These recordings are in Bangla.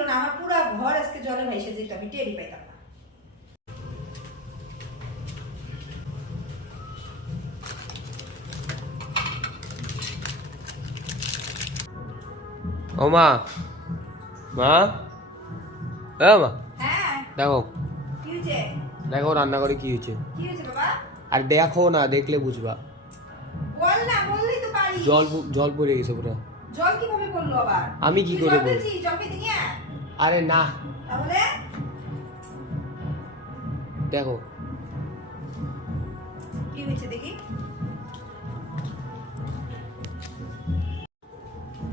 ছিল না, আমার পুরো ঘর আজকে জলে ভাইসে যেত, আমি টেরই পাইতাম না। ও মা, মা, মা, হ্যাঁ দেখো কি হয়েছে? দেখো রান্নাঘরে কি হয়েছে। কি হয়েছে বাবা? আর দেখো না, দেখলে বুঝবা। বল না, বললেই তো পারি। জল পড়ে গেছে পুরো। জল কিভাবে পড়লো আবার? আমি কি করে বলবো? জল খেতে নিয়ে আরে না, তাহলে দেখো কি হয়েছে দেখি।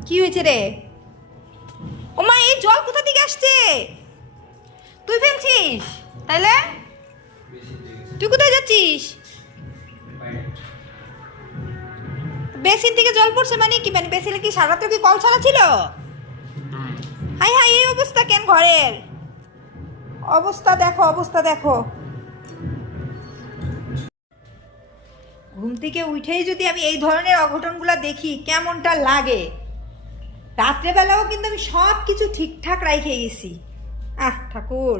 কি হয়েছে রে? ওমা, এই জল কোথা থেকে আসছে? তুই ফেলছিস তাইলে? তুই কোথায় যাচ্ছিস? বেসিন থেকে জল পড়ছে মানে কি? মানে বেসিনে কি সারা তো কি কল ছাড়া ছিল? হাই হাই, এই অবস্থা কেন ঘরের? অবস্থা দেখো, অবস্থা দেখো। ঘুম থেকে উঠেই যদি আমি এই ধরনের অঘটনগুলো দেখি কেমনটা লাগে। রাত্রেবেলাও কিন্তু আমি সব কিছু ঠিকঠাক রাইখে গেছি। ঠাকুর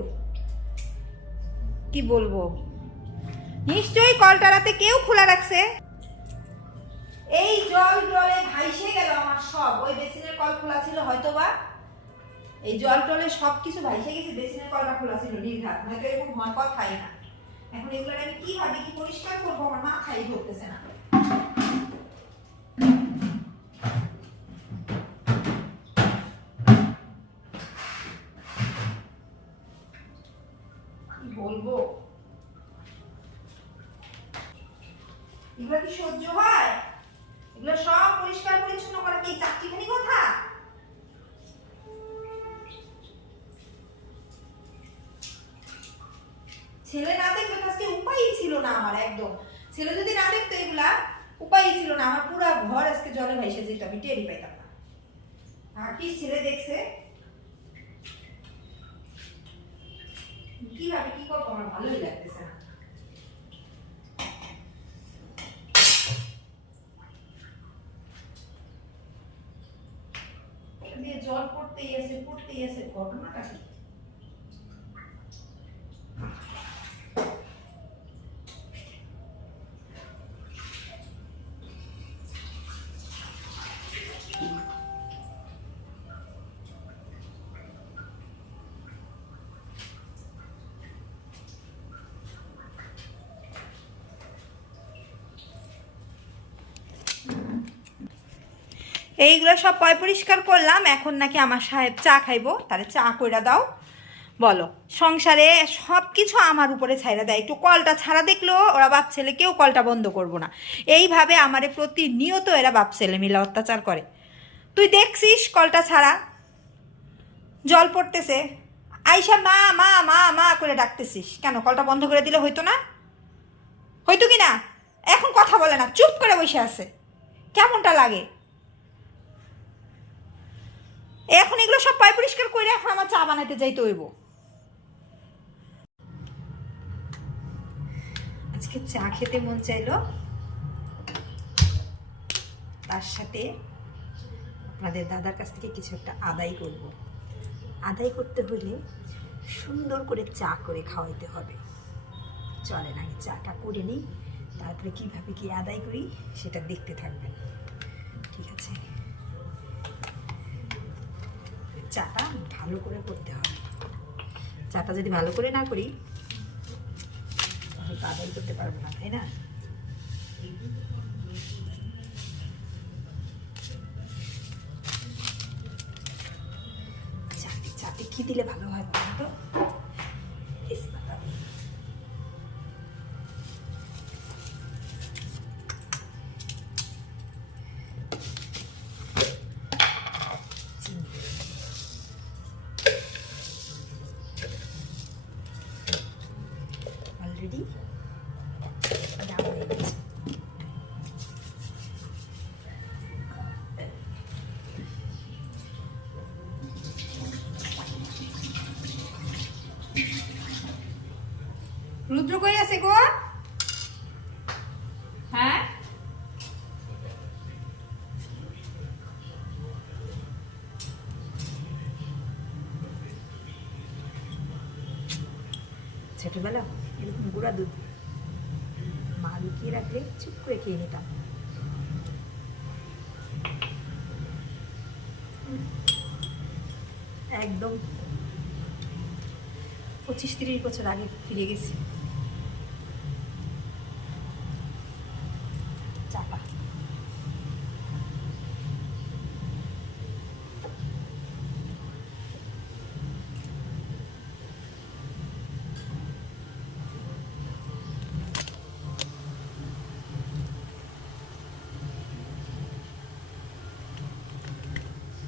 কি বলবো, নিশ্চয়ই কলটা রাতে কেউ খোলা রাখছে। এই জলে ভাইসে গেল আমার সব। ওই বেসিনের কল খোলা ছিল হয়তো বা, এই জল টলে সবকিছু ভাইসে গেছে। বেসিনের কলটা খোলা ছিল নির্ঘাত, নয়তো এরকম ভয় খাই না। এখন এগুলো আমি কিভাবে কি পরিষ্কার করবো আমার মাথায় ধরতেছে না। কি বলবো, এগুলো কি সহ্য হয়? এগুলো সব পরিষ্কার পরিচ্ছন্ন করা কি চাকরিখানি কথা? ছেলে না দেখলে আজকে উপায়ই ছিল না আমার, একদম। ছেলে যদি না দেখতো এগুলা, উপায়ই ছিল না। আমার পুরো ঘর আজকে জলে ভাইসে যেত, আমি টেরই পাইতাম না। আর কি ছেলে দেখছে, কিভাবে কি করবো আমার ভালোই লাগতেছে না। দিয়ে জল পড়তেই আছে, ঘটনাটা কি? এইগুলো সব পরিষ্কার করলাম। এখন নাকি আমার সাহেব চা খাইবো, তাহলে চা কইরা দাও। বলো, সংসারে সব কিছু আমার উপরে ছাইরা দেয়। একটু কলটা ছাড়া দেখলো ওরা বাপ ছেলে কেউ কলটা বন্ধ করবো না। এইভাবে আমারে প্রতিনিয়ত এরা বাপ ছেলে মিলে অত্যাচার করে। তুই দেখছিস কলটা ছাড়া জল পড়তেছে, আইসা মা মা মা মা করে ডাকতেছিস কেন? কলটা বন্ধ করে দিলে হইতো না? হইতো কি না? এখন কথা বলে না, চুপ করে বসে আছে। কেমনটা লাগে? এখন এগুলো সব পরিষ্কার করে এখন আমার চা বানাইতে যাইতে হইব। আজকে চা খেতে মন চাইলো, তার সাথে আপনাদের দাদার কাছ থেকে কিছু একটা আদায় করব। আদায় করতে হলে সুন্দর করে চা করে খাওয়াইতে হবে। চলেন আগে চাটা করে নিই, তারপরে কিভাবে কি আদায় করি সেটা দেখতে থাকবেন। ঠিক আছে, চাটা ভালো করে করতে হবে। চাটা যদি ভালো করে না করি তাহলে তো আদায় করতে পারবো না, তাই না? চাতে কি দিলে ভালো হয় বলো তো? অলরেডি দাম হয়ে গেছে। রুদ্র কই আছে গো? হ্যাঁ, ছোটবেলা এরকম গুঁড়া দুধ মা লুকিয়ে রাখলে চুপ করে খেয়ে নিতাম। একদম 25-30 বছর আগে ফিরে গেছি। চাপা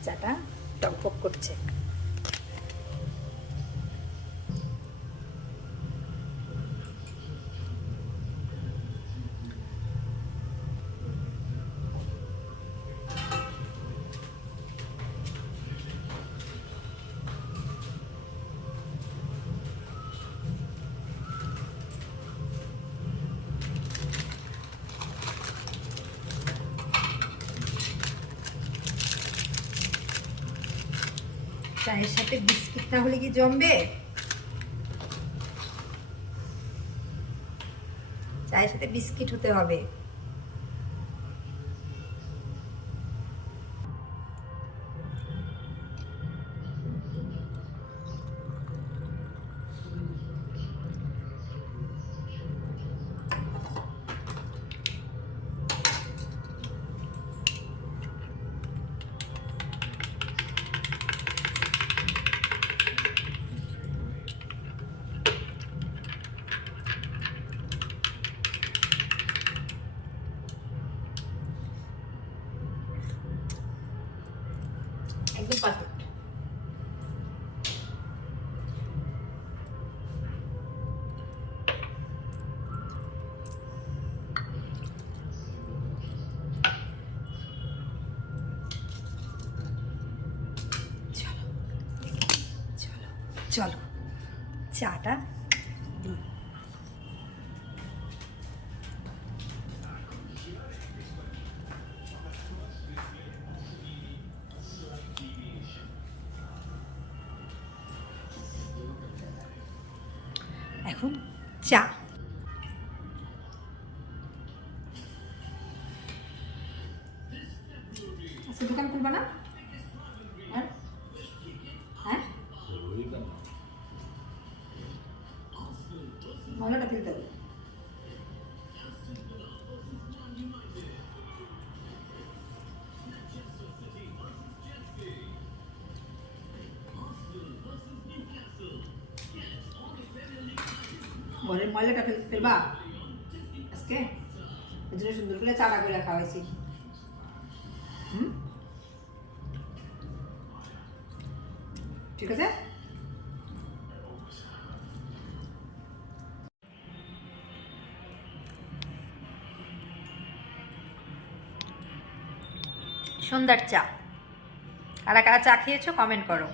চাটা টকবক করছে। চায়ের সাথে বিস্কিট না হলে কি জমবে? চায়ের সাথে বিস্কিট হতে হবে। একদম পারফেক্ট। চলো চলো চলো চাটা দিই। এখন চা। আচ্ছা দোকান খুলবা না? হ্যাঁ হ্যাঁ ময়লাটা ফেলতে হবে। ঘরের ময়লাটা ফেলবা আজকে, ওই জন্য সুন্দর করে চাটা করে রাখা হয়েছে। ঠিক আছে। সন্ধ্যার চা, কারা কারা চা খেয়েছো কমেন্ট করো।